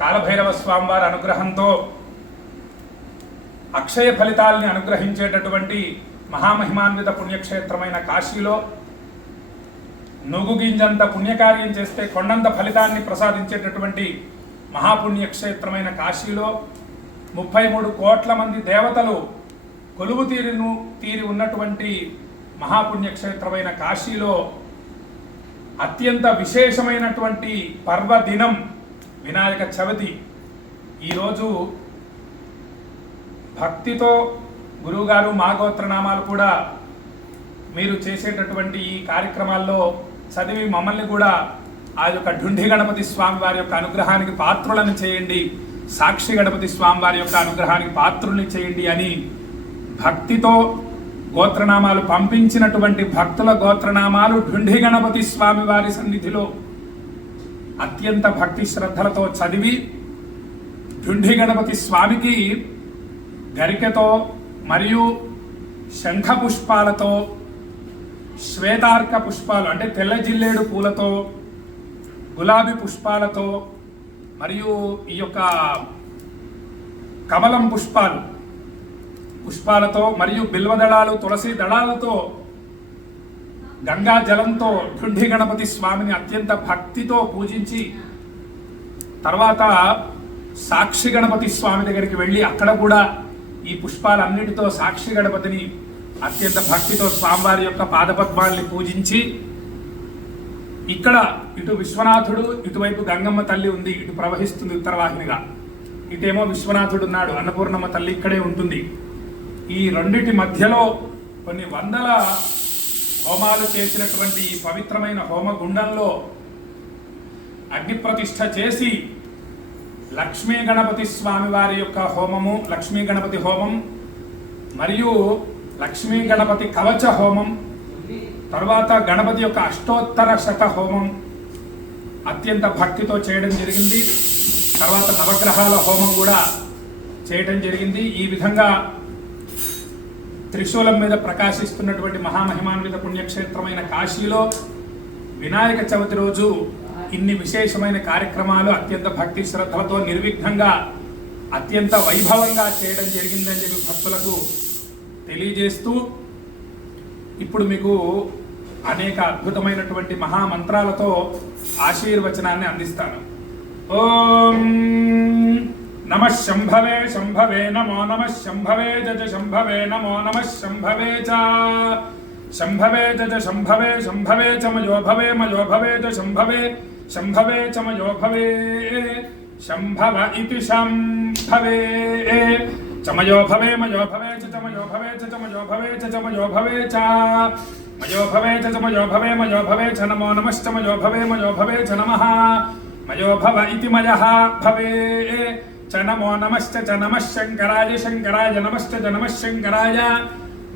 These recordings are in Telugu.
కాలభైరవ స్వామివారి అనుగ్రహంతో అక్షయ ఫలితాలని అనుగ్రహించేటటువంటి మహామహిమాన్విత పుణ్యక్షేత్రమైన కాశీలో నుగుగింజంత పుణ్యకార్యం చేస్తే కొండంత ఫలితాన్ని ప్రసాదించేటటువంటి మహాపుణ్యక్షేత్రమైన కాశీలో 33 కోట్ల మంది దేవతలు కొలువు తీరి ఉన్నటువంటి మహాపుణ్యక్షేత్రమైన కాశీలో అత్యంత విశేషమైనటువంటి పర్వదినం వినాయక చవితి. ఈరోజు భక్తితో గురువుగారు మా గోత్రనామాలు కూడా మీరు చేసేటటువంటి ఈ కార్యక్రమాల్లో చదివి మమ్మల్ని కూడా ఆ యొక్క ఢుండి గణపతి స్వామి వారి యొక్క అనుగ్రహానికి పాత్రులను చేయండి, సాక్షి గణపతి స్వామి వారి యొక్క అనుగ్రహానికి పాత్రుల్ని చేయండి అని భక్తితో గోత్రనామాలు పంపించినటువంటి భక్తుల గోత్రనామాలు ఢుండి గణపతి స్వామి వారి సన్నిధిలో అత్యంత భక్తి శ్రద్ధలతో చదివి ఢుండి గణపతి స్వామికి గరికతో మరియు శంఖ పుష్పాలతో, శ్వేతార్క పుష్పాలు అంటే తెల్ల జిల్లేడు పూలతో, గులాబీ పుష్పాలతో మరియు ఈ యొక్క కమలం పుష్పాలతో మరియు బిల్వదళాలు, తులసి దళాలతో, గంగా జలంతో ఢుండి గణపతి స్వామిని అత్యంత భక్తితో పూజించి తర్వాత సాక్షి గణపతి స్వామి దగ్గరికి వెళ్ళి అక్కడ కూడా ఈ పుష్పాలన్నిటితో సాక్షి గణపతిని అత్యంత భక్తితో స్వామివారి యొక్క పాదపద్మాల్ని పూజించి ఇక్కడ ఇటు విశ్వనాథుడు, ఇటువైపు గంగమ్మ తల్లి ఉంది, ఇటు ప్రవహిస్తుంది ఉత్తరవాహినిగా, ఇటేమో విశ్వనాథుడు ఉన్నాడు, అన్నపూర్ణమ్మ తల్లి ఇక్కడే ఉంటుంది. ఈ రెండిటి మధ్యలో కొన్ని వందల హోమాలు చేసినటువంటి ఈ పవిత్రమైన హోమగుండంలో అగ్నిప్రతిష్ఠ చేసి లక్ష్మీ గణపతి స్వామి వారి యొక్క హోమము, లక్ష్మీ గణపతి హోమం మరియు లక్ష్మీ గణపతి కవచ హోమం, తర్వాత గణపతి యొక్క అష్టోత్తర శత హోమం అత్యంత భక్తితో చేయడం జరిగింది. తర్వాత నవగ్రహాల హోమం కూడా చేయడం జరిగింది. ఈ విధంగా త్రిశూలం మీద ప్రకాశిస్తున్నటువంటి మహామహిమాన్విత పుణ్యక్షేత్రమైన కాశీలో వినాయక చవితి రోజు ఇన్ని విశేషమైన కార్యక్రమాలు అత్యంత భక్తి శ్రద్ధలతో నిర్విఘ్నంగా అత్యంత వైభవంగా చేయడం జరిగిందని చెప్పి భక్తులకు తెలియజేస్తూ ఇప్పుడు మీకు అనేక అద్భుతమైనటువంటి మహామంత్రాలతో ఆశీర్వచనాన్ని అందిస్తాను. ఓం నమః శంభవే శంభవే నమో నమః శంభవే జజ శంభవే నమో నమః శంభవే చ శంభవే జజ శంభవే శంభవే చ మయో భవే మయో భవే చ శంభవే శంభవే చ మయో భవే శంభవ ఇతి శంభవే చమయో భవే మయో భవే చ చమయో భవే చ చమయో భవే చ చమయో భవే చ మయో భవే చ చమయో భవే మయో భవే చ నమో నమశ్చ మయో భవే మయో భవే చ నమః మయో భవ ఇతి మయః భవే చ నమో నమశ్చ చ నమః శంకరాయ శంకరాయ నమశ్చ చ నమః శంకరాయ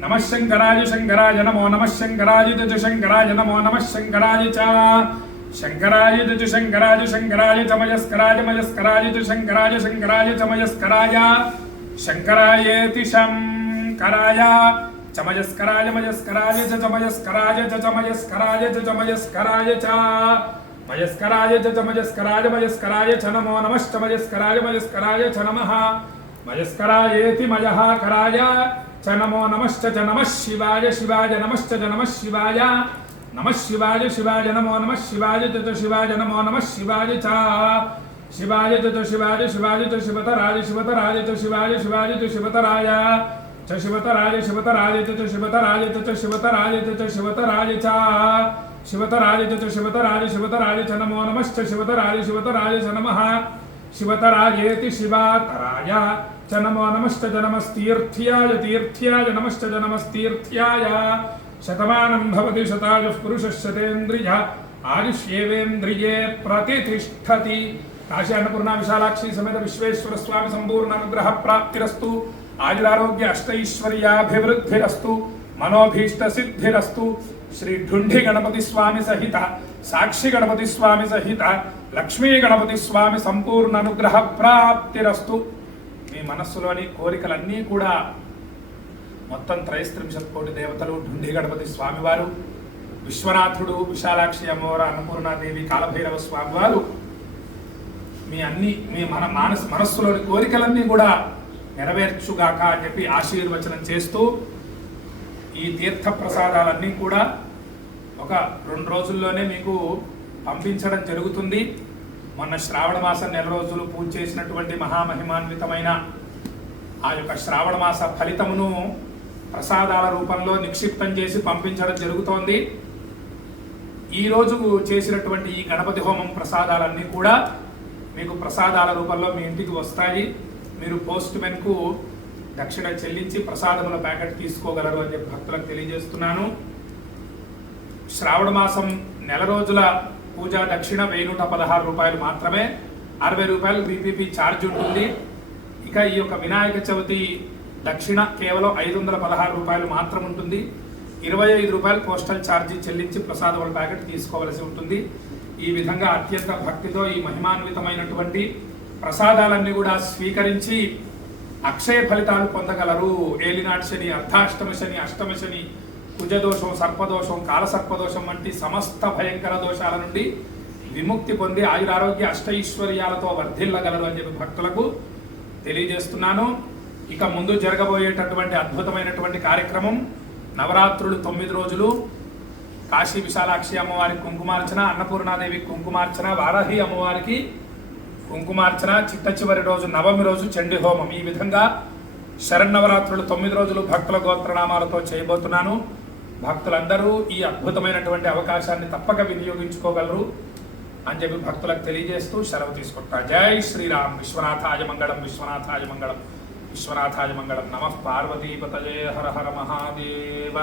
నమః శంకరాయ శంకరాయ నమో నమః శంకరాయ చ శంకరాయ నమో నమః శంకరాయ చ శంకరాయ చ శంకరాయ శంకరాయ చ మయస్కరాయ మయస్కరాయ చ శంకరాయ శంకరాయ చ మయస్కరాయ శంకరాయేతి శంకరాయ చమయస్కరాయ మయస్కరాయ చ చమయస్కరాయ చ చమయస్కరాయ చ చమయస్కరాయ చ మయస్కరాయ చ చమయస్కరాయ మయస్కరాయ చ నమో నమశ్చ మయస్కరాయ మయస్కరాయ చ నమః మయస్కరాయేతి మయః కరాయ చ నమో నమశ్చ చ నమః శివాయ శివాయ నమశ్చ చ నమః శివాయ నమః శివాయ శివాయ నమో నమః శివాయ చ శివాయ నమో నమః శివాయ చ శివాయ చ శివాయ శివాయ చ శివతరాయ శివతరాయ చ శివాయ శివాయ చ శివతరాయ చ శివతరాయ శివతరాయ చ శివతరాయ చ శివతరాయ చ శివతరాయ చ శివతరాయ చ శివతరాయ శివతరాయ చ నమో నమశ్చ శివతరాయ శివతరాయ చ నమః శివతరాయేతి శివతరాయ చ నమో నమశ్చ చ నమస్తీర్థ్యాయ తీర్థ్యాయ నమశ్చ చ నమస్తీర్థ్యాయ శతమానం భవతి శతాయుః పురుషः శతేంద్రియ ఆయుష్యేవేంద్రియే ప్రతిష్ఠతి. కాశీ అన్నపూర్ణ విశాలాక్షి సమేత విశ్వేశ్వర స్వామి సంపూర్ణ అనుగ్రహ ప్రాప్తిరస్తు. ఆయురారోగ్య అష్టైశ్వర్యాభివృద్ధిరస్తు. మనోభీష్ట సిద్ధిరస్తు. శ్రీ ఢుండి గణపతి స్వామి సహిత, సాక్షి గణపతి స్వామి సహిత, లక్ష్మీ గణపతి స్వామి సంపూర్ణ అనుగ్రహ ప్రాప్తిరస్తు. మీ మనస్సులోని కోరికలన్నీ కూడా మొత్తం 33 కోటి దేవతలు, ఢుండి గణపతి స్వామివారు, విశ్వనాథుడు, విశాలాక్షి అమ్మవారు, అన్నపూర్ణాదేవి, కాలభైరవ స్వామివారు మీ మనస్సులోని కోరికలన్నీ కూడా నెరవేర్చుగాక అని చెప్పి ఆశీర్వచనం చేస్తూ ఈ తీర్థ ప్రసాదాలన్నీ కూడా ఒక 2 రోజుల్లోనే మీకు పంపించడం జరుగుతుంది. మొన్న శ్రావణ మాసం 4 రోజులు పూజ చేసినటువంటి మహామహిమాన్వితమైన ఆ యొక్క శ్రావణ మాస ఫలితమును ప్రసాదాల రూపంలో నిక్షిప్తం చేసి పంపించడం జరుగుతోంది. ఈరోజు చేసినటువంటి ఈ గణపతి హోమం ప్రసాదాలన్నీ కూడా మీకు ప్రసాదాల రూపంలో మీ ఇంటికి వస్తాయి. మీరు పోస్ట్ మెన్కు దక్షిణ చెల్లించి ప్రసాదముల ప్యాకెట్ తీసుకోగలరు అని చెప్పి భక్తులకు తెలియజేస్తున్నాను. శ్రావణ మాసం 4 రోజుల పూజా దక్షిణ 1116 రూపాయలు మాత్రమే. 60 రూపాయలు బీపీపీ ఛార్జ్ ఉంటుంది. ఇక ఈ యొక్క వినాయక చవితి దక్షిణ కేవలం 516 రూపాయలు మాత్రం ఉంటుంది. 25 రూపాయలు పోస్టల్ ఛార్జీ చెల్లించి ప్రసాదముల ప్యాకెట్ తీసుకోవలసి ఉంటుంది. ఈ విధంగా అత్యంత భక్తితో ఈ మహిమాన్వితమైనటువంటి ప్రసాదాలన్నీ కూడా స్వీకరించి అక్షయ ఫలితాలు పొందగలరు. ఏలినాటి శని, అర్ధాష్టమ శని, అష్టమ శని, కుజదోషం, సర్పదోషం, కాలసర్పదోషం వంటి సమస్త భయంకర దోషాల నుండి విముక్తి పొంది ఆయురారోగ్య అష్టైశ్వర్యాలతో వర్ధిల్లగలరు అని చెప్పి భక్తులకు తెలియజేస్తున్నాను. ఇక ముందు జరగబోయేటటువంటి అద్భుతమైనటువంటి కార్యక్రమం నవరాత్రులు 9 రోజులు కాశీ విశాలాక్షి అమ్మవారికి కుంకుమార్చన, అన్నపూర్ణాదేవి కుంకుమార్చన, వారాహి అమ్మవారికి కుంకుమార్చన, చిట్ట చివరి రోజు 9వ రోజు చండీ హోమం. ఈ విధంగా శరన్నవరాత్రులు 9 రోజులు భక్తుల గోత్రనామాలతో చేయబోతున్నాను. భక్తులందరూ ఈ అద్భుతమైనటువంటి అవకాశాన్ని తప్పక వినియోగించుకోగలరు అని చెప్పి భక్తులకు తెలియజేస్తూ సెలవు తీసుకుంటా. జై శ్రీరామ్. విశ్వనాథాయ మంగళం, విశ్వనాథాయ మంగళం, విశ్వనాథాయ మంగళం. నమః పార్వతీపతయే. హర హర మహాదేవ.